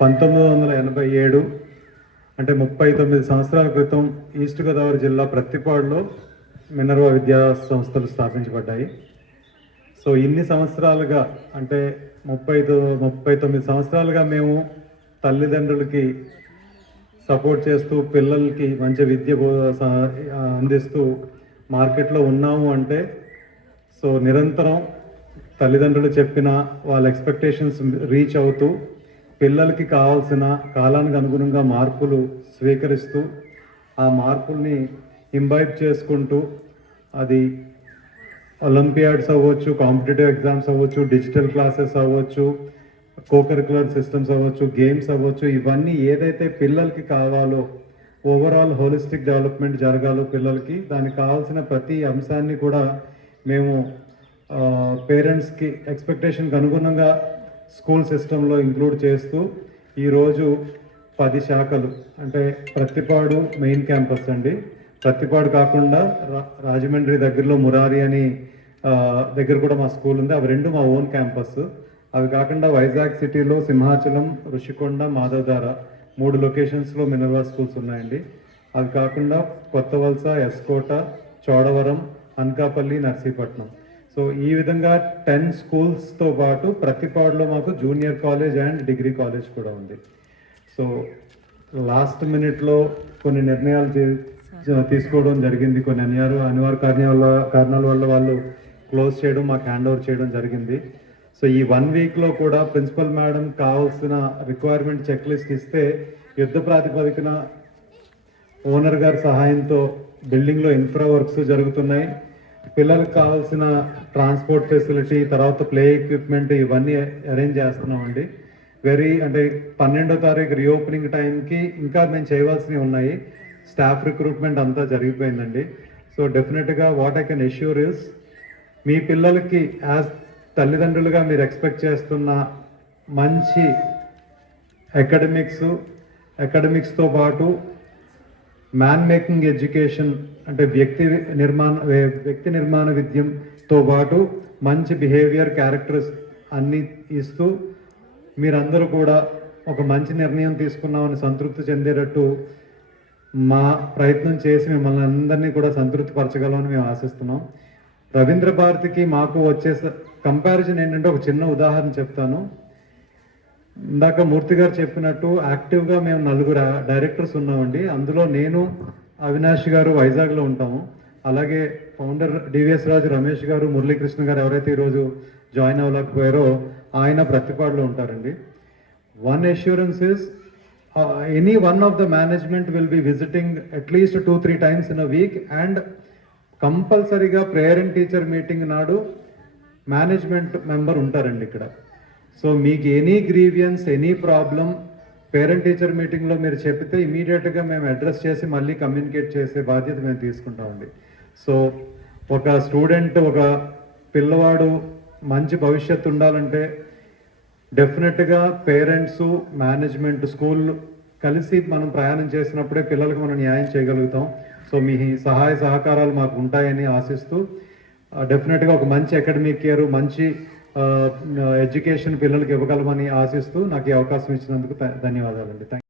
పంతొమ్మిది వందల ఎనభై ఏడు అంటే ముప్పై తొమ్మిది సంవత్సరాల క్రితం ఈస్ట్ గోదావరి జిల్లా ప్రత్తిపాడులో మినర్వా విద్యా సంస్థలు స్థాపించబడ్డాయి. సో ఇన్ని సంవత్సరాలుగా అంటే ముప్పై ముప్పై తొమ్మిది సంవత్సరాలుగా మేము తల్లిదండ్రులకి సపోర్ట్ చేస్తూ పిల్లలకి మంచి విద్య బో- స- అందిస్తూ మార్కెట్లో ఉన్నాము అంటే సో నిరంతరం తల్లిదండ్రులు చెప్పిన వాళ్ళ ఎక్స్పెక్టేషన్స్ రీచ్ అవుతూ పిల్లలకి కావాల్సిన కాలానికి అనుగుణంగా మార్పులు స్వీకరిస్తూ ఆ మార్పుల్ని ఇంబైబ్ చేసుకుంటూ అది ఒలింపియాడ్స్ అవ్వచ్చు కాంపిటేటివ్ ఎగ్జామ్స్ అవ్వచ్చు డిజిటల్ క్లాసెస్ అవ్వచ్చు కోకరికులర్ సిస్టమ్స్ అవ్వచ్చు గేమ్స్ అవ్వచ్చు ఇవన్నీ ఏదైతే పిల్లలకి కావాలో ఓవరాల్ హోలిస్టిక్ డెవలప్మెంట్ జరగాలో పిల్లలకి దానికి కావాల్సిన ప్రతి అంశాన్ని కూడా మేము పేరెంట్స్కి ఎక్స్పెక్టేషన్కి అనుగుణంగా స్కూల్ సిస్టంలో ఇంక్లూడ్ చేస్తూ ఈరోజు పది శాఖలు అంటే ప్రతిపాడు మెయిన్ క్యాంపస్ అండి. ప్రతిపాడు కాకుండా రా- రాజమండ్రి దగ్గరలో మురారి అని దగ్గర కూడా మా స్కూల్ ఉంది. అవి రెండు మా ఓన్ క్యాంపస్. అవి కాకుండా వైజాగ్ సిటీలో సింహాచలం రుషికొండ మాధవధార మూడు లొకేషన్స్లో మినర్వా స్కూల్స్ ఉన్నాయండి. అవి కాకుండా కొత్త వలస ఎస్కోట చోడవరం అనకాపల్లి నర్సీపట్నం. సో ఈ విధంగా టెన్ స్కూల్స్తో పాటు ప్రతిపాడులో మాకు junior college and degree college కూడా ఉంది. సో లాస్ట్ మినిట్లో కొన్ని నిర్ణయాలు తీసుకోవడం జరిగింది. కొన్ని అనివార్య అనివార్య కారణాల కారణాల వల్ల వాళ్ళు క్లోజ్ చేయడం మాకు హ్యాండ్ ఓవర్ చేయడం జరిగింది. సో ఈ వన్ వీక్లో కూడా ప్రిన్సిపల్ మేడం కావాల్సిన రిక్వైర్మెంట్ చెక్ లిస్ట్ ఇస్తే యుద్ధ ప్రాతిపదికన ఓనర్ గారి సహాయంతో బిల్డింగ్లో ఇన్ఫ్రా వర్క్స్ జరుగుతున్నాయి. పిల్లలకు కావాల్సిన ట్రాన్స్పోర్ట్ ఫెసిలిటీ తర్వాత ప్లే ఎక్విప్మెంట్ ఇవన్నీ అరేంజ్ చేస్తున్నామండి. వెరీ అంటే పన్నెండో తారీఖు రీఓపెనింగ్ టైంకి ఇంకా మేము చేయవలసినవి ఉన్నాయి. స్టాఫ్ రిక్రూట్మెంట్ అంతా జరిగిపోయిందండి. సో డెఫినెట్గా what I can assure is మీ పిల్లలకి యాజ్ తల్లిదండ్రులుగా మీరు ఎక్స్పెక్ట్ చేస్తున్న మంచి అకాడమిక్స్ అకాడమిక్స్తో పాటు మ్యాన్ మేకింగ్ ఎడ్యుకేషన్ అంటే వ్యక్తి నిర్మాణ వ్యక్తి నిర్మాణ విద్యంతో పాటు మంచి బిహేవియర్ క్యారెక్టర్స్ అన్నీ ఇస్తూ మీరందరూ కూడా ఒక మంచి నిర్ణయం తీసుకున్నామని సంతృప్తి చెందేటట్టు మా ప్రయత్నం చేసి మిమ్మల్ని అందరినీ కూడా సంతృప్తి పరచగలమని మేము ఆశిస్తున్నాం. రవీంద్ర భారతికి మాకు వచ్చే కంపారిజన్ ఏంటంటే ఒక చిన్న ఉదాహరణ చెప్తాను. ఇందాక మూర్తి గారు చెప్పినట్టు యాక్టివ్గా మేము నలుగురు డైరెక్టర్స్ ఉన్నామండి. అందులో నేను అవినాష్ గారు వైజాగ్లో ఉంటాము. అలాగే ఫౌండర్ డివిఎస్ రాజు రమేష్ గారు మురళీకృష్ణ గారు ఎవరైతే ఈరోజు జాయిన్ అవ్వలేకపోయారో ఆయన ప్రతిపాడులో ఉంటారండి. One assurance is any one of the management will be visiting at least two three times in a week and కంపల్సరీగా ప్రేయర్ అండ్ టీచర్ మీటింగ్ నాడు మేనేజ్మెంట్ మెంబర్ ఉంటారండి ఇక్కడ. సో మీకు any grievance any problem parent teacher మీటింగ్లో మీరు చెప్తే ఇమీడియట్గా మేము అడ్రస్ చేసి మళ్ళీ కమ్యూనికేట్ చేసే బాధ్యత మేము తీసుకుంటామండి సో ఒక స్టూడెంట్ ఒక పిల్లవాడు మంచి భవిష్యత్తు ఉండాలంటే డెఫినెట్గా పేరెంట్స్ మేనేజ్మెంట్ స్కూల్ కలిసి మనం ప్రయాణం చేసినప్పుడే పిల్లలకు మనం న్యాయం చేయగలుగుతాం. సో మీ సహాయ సహకారాలు మాకు ఉంటాయని ఆశిస్తూ డెఫినెట్గా ఒక మంచి అకాడమిక్ ఇయర్ మంచి ఎడ్యుకేషన్ పిల్లలకి ఇవ్వగలమని ఆశిస్తూ నాకు ఈ అవకాశం ఇచ్చినందుకు ధన్యవాదాలండి. థ్యాంక్